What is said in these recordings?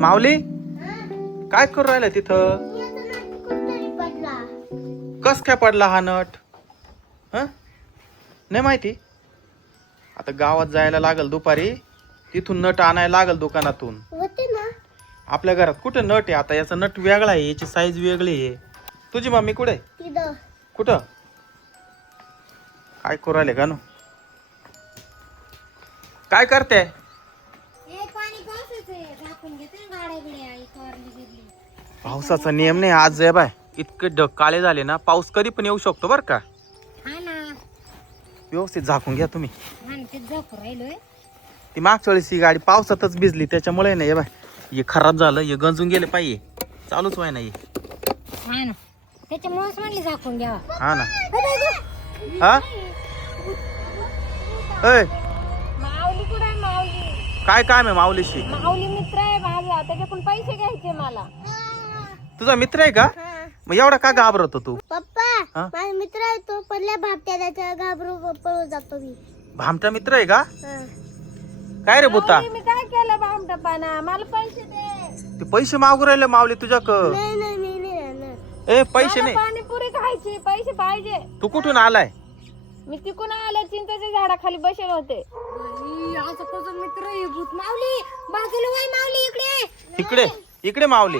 माऊली काय करू राहिला तिथं? कस काय पडला हा नट? नाही माहिती. आता गावात जायला लागल दुपारी, तिथून नट आणायला लागल दुकानातून. आपल्या घरात कुठं नट आहे? आता याचा नट वेगळा आहे, याची साईज वेगळी आहे. तुझी मम्मी कुठे? कुठं? काय करू राहिले गानू? काय करते? पावसाचा नियम नाही आज आहे बाय. इतके ढग काळे झाले ना, पाऊस कधी पण येऊ शकतो बर का. व्यवस्थित झाकून घ्या तुम्ही. ती मागच्या वेळेस ही गाडी पावसातच भिजली, त्याच्यामुळे नाही बाय हे खराब झालं. हे गंजून गेले पाहिजे, चालूच व्हाय नाही. त्याच्यामुळेच म्हणले झाकून घ्यावा. हा ना. हा ऐ, माऊली कुठे आहे? माऊली काय काम आहे माऊलीशी? माऊली मित्र आहे माझा, त्याच्याकडून पैसे घ्यायचे मला. तुझा मित्र आहे का? मग एवढा का घाबरतो तू? पप्पा हा? माझा मित्र आहे तो, पडल्या भापट्या त्याच्या घाबरू पळून जातो मी. भामटा मित्र आहे का? काय रे बुता? माऊली, मी काय केलं बामटपाना? मला पैसे दे. ते पैसे मागू राहिले माऊली तुझ्याकडं. नाही नाही मी नाही राहणार. ए पैसे मला नाही. पाणीपुरी खायची, पैसे पाहिजे. तू कुठून आलाय? मी तिकून आले, चिंचेच्या झाडाखाली बसेल होते. असं कसं मित्र आहे भूत? माऊली बाजूला वळ, माऊली इकडे. इकडे इकडे माऊली.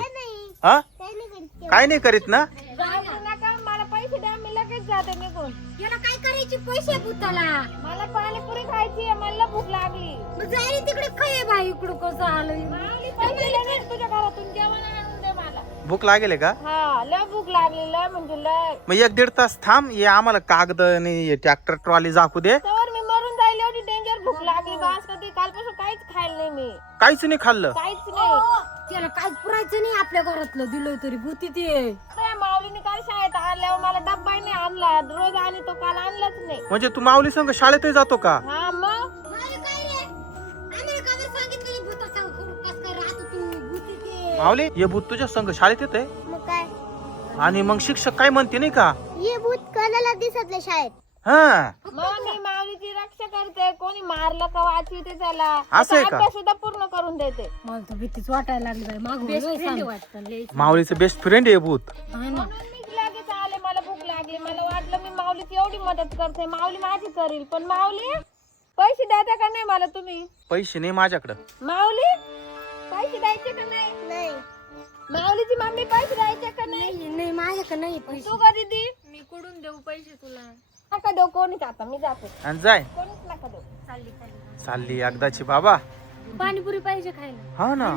हा काही नाही करीत. काय नाही करीत ना? जाऊ नका, मला पैसे द्या, मी लगेच जाते निघून. याला काय करायची पैसे भूताला? मला पाणीपुरी खायची आहे, मला भूक लागली. जाई तिकडे खाय बाई, इकडं कसं आलं? माऊली पैसे लगेच तुझ्या घरातून जेवण आणून दे मला. भूक लागेल का? हा, लय भूक लागली, लय म्हणजे लय. मग 1-1.5 तास थांब, ये आम्हाला कागद आणि ट्रॅक्टर ट्रॉली झाकू दे. तर मी मरून जाईल, एवढी डेंजर भूक लागली. बासमती कालपासून काहीच खायला नाही मी, काहीच नाही खाल्लं. काहीच नाही. त्याला काहीच पुरायचं नाही, आपल्या घरातलं दिलं तरी भूती ते. माऊलीने काल शाळेत आणल्यावर मला डब्बा नाही आणला, रोज आणि तो काल आणलाच नाही. म्हणजे तू माऊली संग शाळेतही जातो का? हा मग माऊली हे भूत तुझ्या संग शाळेत येते मग काय? आणि मग शिक्षक काय म्हणते नाही का? ये भूत कोणाला दिसत नाही शाळेत. हा मग मी माऊलीची रक्षा करते, कोणी मारलं का वाचवते त्याला. असं आहे का? अभ्यास सुद्धा पूर्ण करून देते. मला तर भीतीच वाटायला लागली, मागून माऊलीचं बेस्ट फ्रेंड आहे भूत. म्हणून मी लगेच आले, मला भूक लागली. मला वाटलं मी माऊलीची एवढी मदत करते, माऊली माझी करील. पण माऊली पैसे द्यायचा का नाही मला तुम्ही? पैसे नाही माझ्याकडं. माऊली पैसे द्यायचे का नाही? नाही माऊलीची मम्मी पैसे द्यायचे का नाही? नाही माझ्याकडे नाही पैसे. तू का दीदी? मी कुठून देऊ पैसे तुला? नका देऊ कोणीच, आता मी जाते. आणि जाय कोणीच नका देऊ. चालली एकदाची बाबा. पाणीपुरी पाहिजे खायला. हा ना,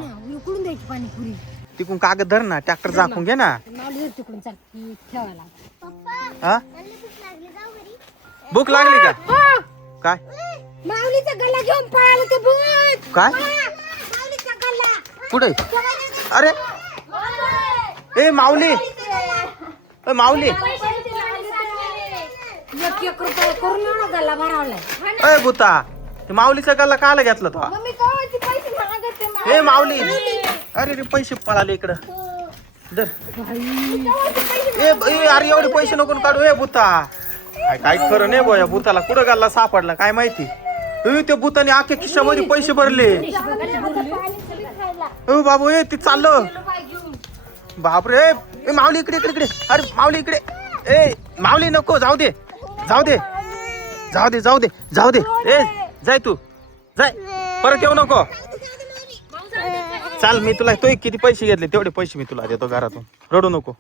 कुठून द्यायची पाणीपुरी? तिकून कागद धर ना, ट्रॅक्टर झाकून घे ना. माऊली तिकडून चाल, ठेवायला. पप्पा हा मला भूक लागली, जाऊ घरी. भूक लागली का? काय माऊलीचा गल्ला घेऊन पळाला ते भूत. काय माऊलीचा गल्ला. कुठे? अरे ए माऊली, ए माऊली, 1 रुपया करून एवढा गल्ला भरावलाय. ए भूता, ते माऊलीचा गल्ला कायला घेतला तो? मग मी कवाची पैसे मागते मग. ए माऊली, अरे रे पैसे पळाले इकडं. धर. ए अरे एवढे पैसे नको काढू. ए भूता, काय खरं नाही बोया. भूताला कुठं गल्ला सापडला काय माहिती. त्या भूताने आख्या खिशामध्ये पैसे भरले. ओ बाबू ए ते चाललं. बापरे. ए माऊली इकडे इकडे इकडे. अरे माऊली इकडे. ए माऊली नको, जाऊ दे जाऊ दे जाऊ दे जाऊ दे जाऊ दे. ए जाय तू, जाय, परत येऊ नको. चाल, मी तुला तो किती पैसे घेतले तेवढे पैसे मी तुला देतो घरातून. रडू नको.